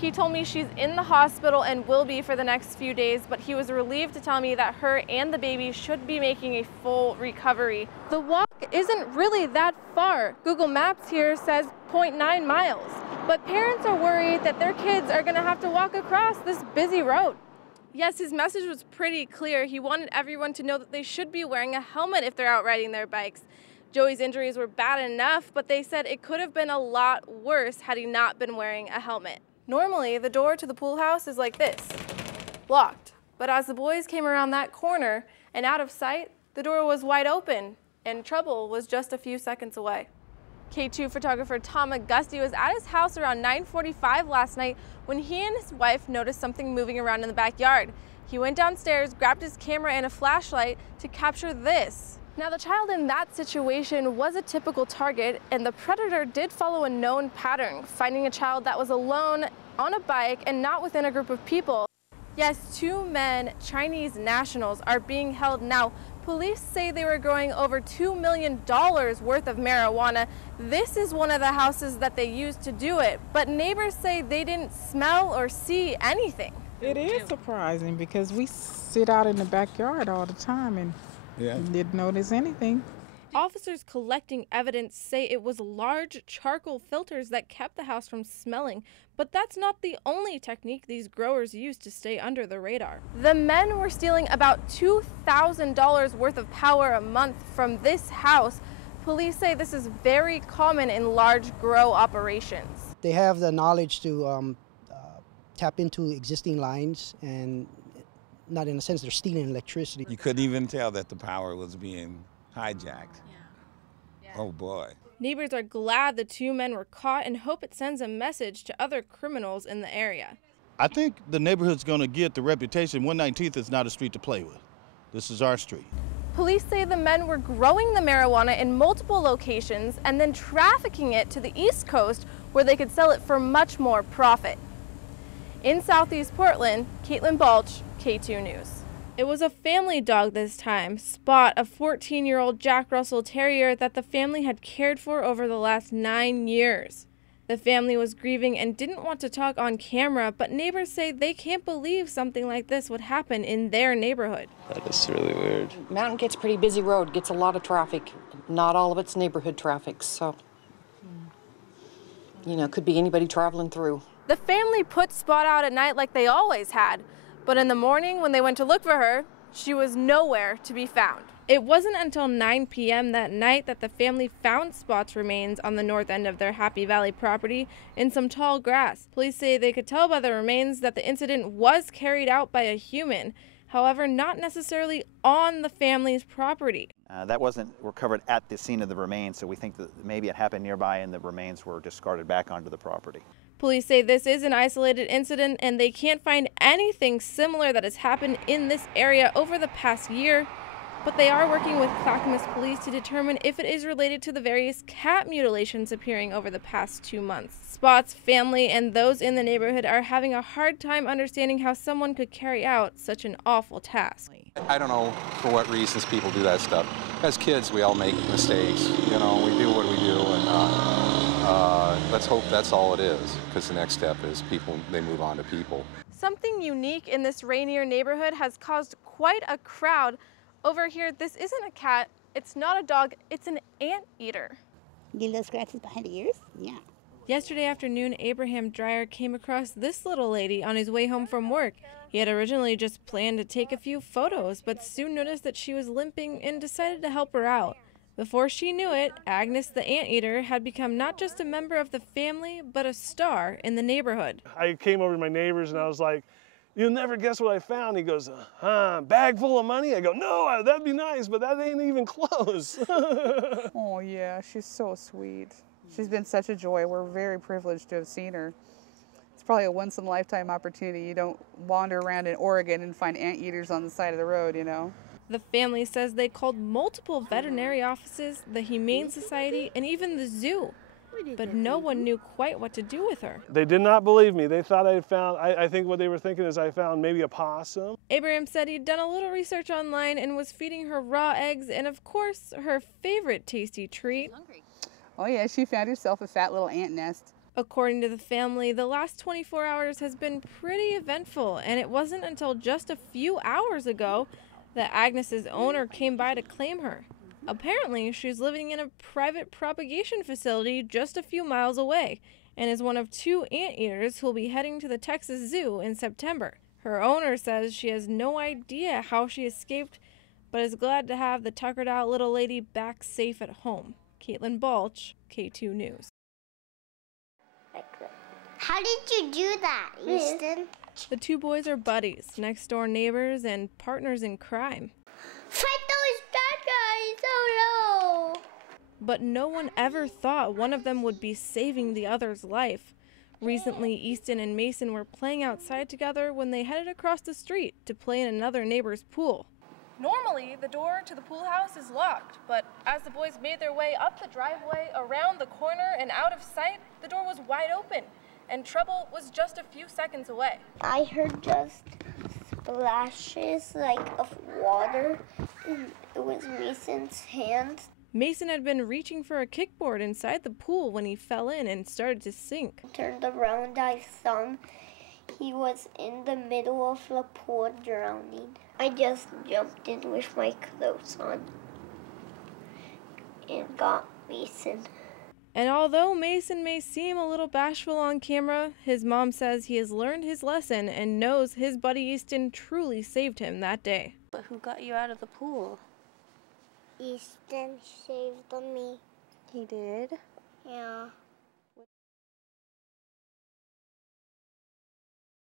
He told me she's in the hospital and will be for the next few days, but he was relieved to tell me that her and the baby should be making a full recovery. The walk isn't really that far. Google Maps here says 0.9 miles, but parents are worried that their kids are gonna have to walk across this busy road. Yes, his message was pretty clear. He wanted everyone to know that they should be wearing a helmet if they're out riding their bikes. Joey's injuries were bad enough, but they said it could have been a lot worse had he not been wearing a helmet. Normally, the door to the pool house is like this, locked. But as the boys came around that corner and out of sight, the door was wide open and trouble was just a few seconds away. K2 photographer Tom Augusti was at his house around 9:45 last night when he and his wife noticed something moving around in the backyard. He went downstairs, grabbed his camera and a flashlight to capture this. Now, the child in that situation was a typical target, and the predator did follow a known pattern, finding a child that was alone on a bike and not within a group of people. Yes, 2 men, Chinese nationals, are being held now. Police say they were growing over $2 million worth of marijuana. This is one of the houses that they used to do it, but neighbors say they didn't smell or see anything. It is surprising because we sit out in the backyard all the time and didn't notice anything. Officers collecting evidence say it was large charcoal filters that kept the house from smelling, but that's not the only technique these growers use to stay under the radar. The men were stealing about $2,000 worth of power a month from this house. Police say this is very common in large grow operations. They have the knowledge to tap into existing lines, and not in a sense they're stealing electricity. You couldn't even tell that the power was being hijacked. Oh boy. Neighbors are glad the 2 men were caught and hope it sends a message to other criminals in the area. I think the neighborhood's going to get the reputation 119th is not a street to play with. This is our street. Police say the men were growing the marijuana in multiple locations and then trafficking it to the East Coast where they could sell it for much more profit. In Southeast Portland, Caitlin Balch, K2 News. It was a family dog this time, Spot, a 14-year-old Jack Russell Terrier that the family had cared for over the last 9 years. The family was grieving and didn't want to talk on camera, but neighbors say they can't believe something like this would happen in their neighborhood. That is really weird. Mountain gets pretty busy road, gets a lot of traffic. Not all of it's neighborhood traffic, so, could be anybody traveling through. The family put Spot out at night like they always had, but in the morning when they went to look for her, she was nowhere to be found. It wasn't until 9 p.m. that night that the family found Spot's remains on the north end of their Happy Valley property in some tall grass. Police say they could tell by the remains that the incident was carried out by a human, however, not necessarily on the family's property. That wasn't recovered at the scene of the remains, so we think that maybe it happened nearby and the remains were discarded back onto the property. Police say this is an isolated incident and they can't find anything similar that has happened in this area over the past year, but they are working with Clackamas police to determine if it is related to the various cat mutilations appearing over the past 2 months. Spot's family and those in the neighborhood are having a hard time understanding how someone could carry out such an awful task. I don't know for what reasons people do that stuff. As kids, we all make mistakes. We do what we do, and let's hope that's all it is, because the next step is they move on to people. Something unique in this Rainier neighborhood has caused quite a crowd. Over here, this isn't a cat, it's not a dog, it's an anteater. Get little scratches behind the ears? Yeah. Yesterday afternoon, Abraham Dreyer came across this little lady on his way home from work. He had originally just planned to take a few photos, but soon noticed that she was limping and decided to help her out. Before she knew it, Agnes the anteater had become not just a member of the family, but a star in the neighborhood. I came over to my neighbors and I was like, "You'll never guess what I found." He goes, "Bag full of money?" I go, "No, that'd be nice, but that ain't even close." Oh yeah, she's so sweet. She's been such a joy. We're very privileged to have seen her. It's probably a once-in-a-lifetime opportunity. You don't wander around in Oregon and find anteaters on the side of the road, The family says they called multiple veterinary offices, the Humane Society, and even the zoo. But no one knew quite what to do with her. They did not believe me. They thought I had found, I think what they were thinking is I found maybe a possum. Abraham said he'd done a little research online and was feeding her raw eggs and, of course, her favorite tasty treat. Oh yeah, she found herself a fat little ant nest. According to the family, the last 24 hours has been pretty eventful, and it wasn't until just a few hours ago that Agnes's owner came by to claim her. Apparently, she's living in a private propagation facility just a few miles away and is one of 2 anteaters who'll be heading to the Texas Zoo in September. Her owner says she has no idea how she escaped, but is glad to have the tuckered out little lady back safe at home. Caitlin Balch, K2 News. How did you do that, Easton? The 2 boys are buddies, next-door neighbors, and partners in crime. Fight those bad guys! Oh no! But no one ever thought one of them would be saving the other's life. Recently, Easton and Mason were playing outside together when they headed across the street to play in another neighbor's pool. Normally, the door to the pool house is locked, but as the boys made their way up the driveway, around the corner, and out of sight, the door was wide open, and trouble was just a few seconds away. I heard just splashes of water, and it was Mason's hands. Mason had been reaching for a kickboard inside the pool when he fell in and started to sink. Turned around, I saw him. He was in the middle of the pool drowning. I just jumped in with my clothes on and got Mason. And although Mason may seem a little bashful on camera, his mom says he has learned his lesson and knows his buddy Easton truly saved him that day. But who got you out of the pool? Easton saved me. He did? Yeah.